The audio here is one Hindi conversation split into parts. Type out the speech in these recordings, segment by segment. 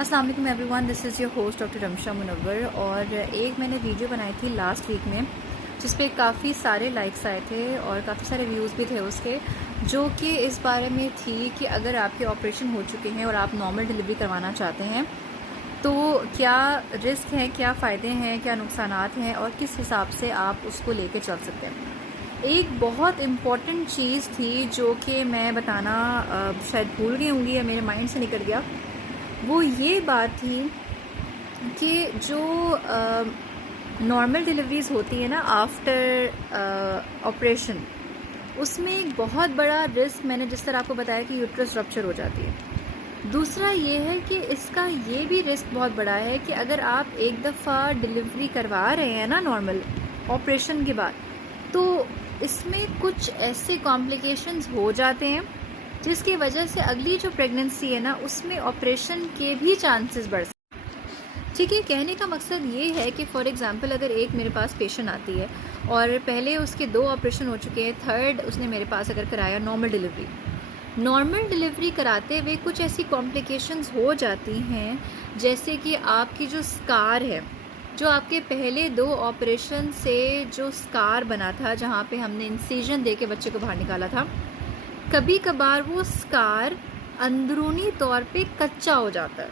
अस्सलाम वालेकुम everyone, this is your host doctor Ramsha Munawwar. और एक मैंने वीडियो बनाई थी लास्ट वीक में जिस पे काफ़ी सारे लाइक्स आए थे और काफ़ी सारे व्यूज़ भी थे उसके, जो कि इस बारे में थी कि अगर आपके ऑपरेशन हो चुके हैं और आप नॉर्मल डिलीवरी करवाना चाहते हैं तो क्या रिस्क हैं, क्या फ़ायदे हैं, क्या नुकसानात हैं और किस हिसाब से आप उसको लेके चल सकते हैं। एक बहुत इम्पॉर्टेंट चीज़ थी जो कि मैं बताना शायद भूल गई होंगी या मेरे माइंड से निकल गया। वो ये बात थी कि जो नॉर्मल डिलीवरीज़ होती है ना आफ्टर ऑपरेशन, उसमें एक बहुत बड़ा रिस्क, मैंने जिस तरह आपको बताया कि यूट्रस रप्चर हो जाती है। दूसरा ये है कि इसका ये भी रिस्क बहुत बड़ा है कि अगर आप एक दफ़ा डिलीवरी करवा रहे हैं ना नॉर्मल ऑपरेशन के बाद, तो इसमें कुछ ऐसे कॉम्प्लिकेशंस हो जाते हैं जिसकी वजह से अगली जो प्रेगनेंसी है ना उसमें ऑपरेशन के भी चांसेस बढ़ सकते हैं। ठीक है, कहने का मकसद ये है कि फॉर एग्जांपल अगर एक मेरे पास पेशेंट आती है और पहले उसके 2 ऑपरेशन हो चुके हैं, थर्ड उसने मेरे पास अगर कराया नॉर्मल डिलीवरी कराते हुए कुछ ऐसी कॉम्प्लिकेशंस हो जाती हैं, जैसे कि आपकी जो स्कार है, जो आपके पहले 2 ऑपरेशन से जो स्कार बना था जहाँ पे हमने इंसिजन दे के बच्चे को बाहर निकाला था, कभी कभार वो स्कार अंदरूनी तौर पे कच्चा हो जाता है।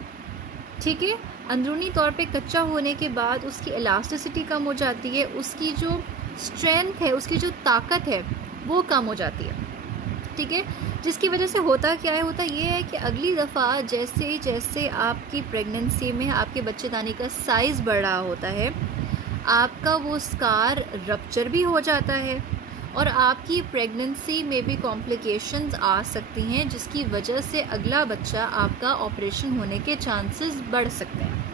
ठीक है, अंदरूनी तौर पे कच्चा होने के बाद उसकी इलास्टिसिटी कम हो जाती है, उसकी जो स्ट्रेंथ है, उसकी जो ताकत है वो कम हो जाती है। ठीक है, जिसकी वजह से होता क्या है, होता ये है कि अगली दफ़ा जैसे जैसे आपकी प्रेगनेंसी में आपके बच्चेदानी का साइज़ बढ़ रहा होता है, आपका वो स्कार रप्चर भी हो जाता है और आपकी प्रेगनेंसी में भी कॉम्प्लिकेशंस आ सकती हैं, जिसकी वजह से अगला बच्चा आपका ऑपरेशन होने के चांसेस बढ़ सकते हैं।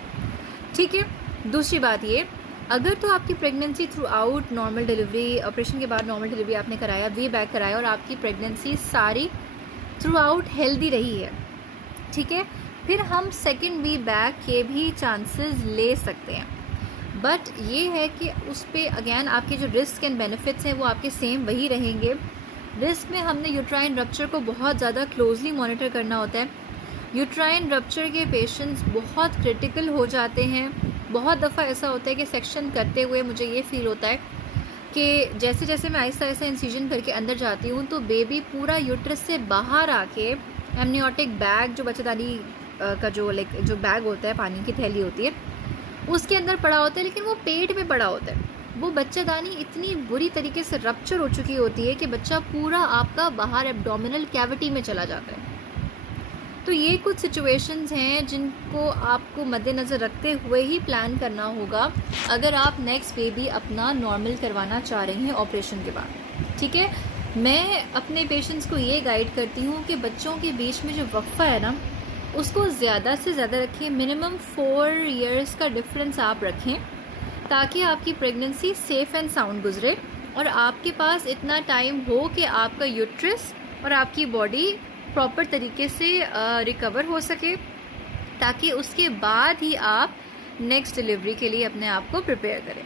ठीक है, दूसरी बात ये, अगर तो आपकी pregnancy through out normal delivery, operation के बाद नॉर्मल डिलीवरी आपने कराया, वी बैक कराया और आपकी प्रेगनेंसी सारी थ्रू आउट हेल्दी रही है, ठीक है, फिर हम सेकेंड वी बैक के भी चांसेस ले सकते हैं। बट ये है कि उस पर अगेन आपके जो रिस्क एंड बेनिफिट्स हैं वो आपके सेम वही रहेंगे। रिस्क में हमने यूट्राइन रप्चर को बहुत ज़्यादा क्लोजली मॉनिटर करना होता है। यूट्राइन रप्चर के पेशेंट्स बहुत क्रिटिकल हो जाते हैं। बहुत दफ़ा ऐसा होता है कि सेक्शन करते हुए मुझे ये फील होता है कि जैसे जैसे मैं आहिस्ता आहिस्ता इंसिजन करके अंदर जाती हूँ तो बेबी पूरा यूट्रस से बाहर आके एमनियोटिक बैग, जो बच्चेदानी का जो जो बैग होता है, पानी की थैली होती है, उसके अंदर पड़ा होता है, लेकिन वो पेट में पड़ा होता है। वो बच्चेदानी इतनी बुरी तरीके से रप्चर हो चुकी होती है कि बच्चा पूरा आपका बाहर एब्डोमिनल कैविटी में चला जाता है। तो ये कुछ सिचुएशंस हैं जिनको आपको मद्देनज़र रखते हुए ही प्लान करना होगा अगर आप नेक्स्ट बेबी अपना नॉर्मल करवाना चाह रहे हैं ऑपरेशन के बाद। ठीक है, मैं अपने पेशेंट्स को ये गाइड करती हूँ कि बच्चों के बीच में जो वक्फा है ना उसको ज़्यादा से ज़्यादा रखें। मिनिमम 4 इयर्स का डिफरेंस आप रखें ताकि आपकी प्रेगनेंसी सेफ़ एंड साउंड गुजरे और आपके पास इतना टाइम हो कि आपका यूट्रस और आपकी बॉडी प्रॉपर तरीके से रिकवर हो सके, ताकि उसके बाद ही आप नेक्स्ट डिलीवरी के लिए अपने आप को प्रिपेयर करें।